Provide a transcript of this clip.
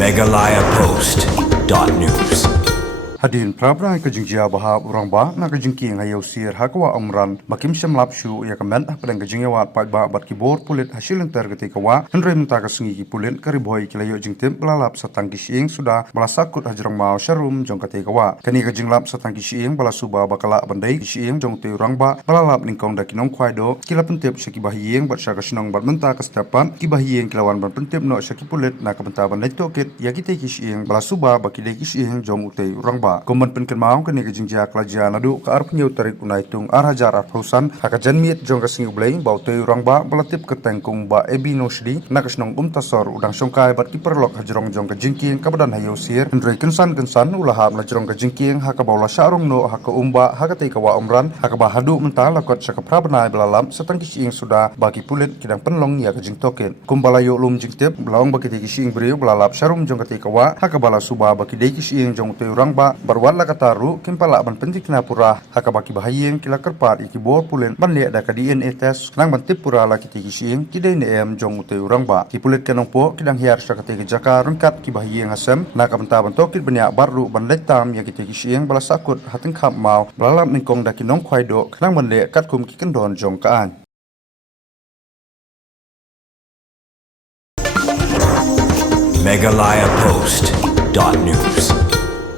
Megalayapost.news. Hadin prabrai kejingjia bahab urang ba na kejingking hayo sir hakwa amran makim semlap shu ya kamen padang kejingya wat pat ba bat kibor pulit hasil enter ketika wa henry minta kasengi ki pulit kariboy kilayo jingtim belalap satang kising sudah belasakut hajrang mau syarum jong ketika wa kani kejinglap satang kising balasuba bakala bandai kising jong te urang ba belalap ningkong dakinong kwaido kila pentip syaki bahiyeng bat syaka senong bat menta kestapan ki bahiyeng kilawan bat pentip no syaki pulit na kabenta bandai toket ya kite kising balasuba bakide kising jong ute urang ba Kuman penken mau kini kejingjia kelajian adu ke arp nyau tarik unai tung arhajar arpausan hakajan miet jong kasing ublay bau teu urang ba belatip ke tengkung ba ebi nosdi nakasnong tasor udang songkai bat kiperlok hajrong jong kejingking kabadan hayo sir hendrei kensan ulahap lajrong kejingking hakabau la syarong no haka umba hakatei kawa umran hakaba hadu mental lakot syaka prabenai belalam setang kising sudah bagi pulit kidang penlong ya kejing token kumbalayo lum jingtip belawang bagi kising beriu belalap syarum jong katei kawa hakabala suba bagi kising jong teu urang ba barwala kataru kimpala ban penjikna pura hakabaki bahayeng kila kerpat iki bor pulen ban le da ka DNA test nang ban tip pura la kiti kising kidai ne em jong ute urang ba ki pulet kanong po kidang hiar sa kate jaka rengkat ki bahayeng asem na ka benta ban tokit banya baru ban letam ya kiti kising bala sakut hating khap mau balalam ningkong da kinong khwaido nang ban le kat kum ki kendon jong kaan Megalayapost.news.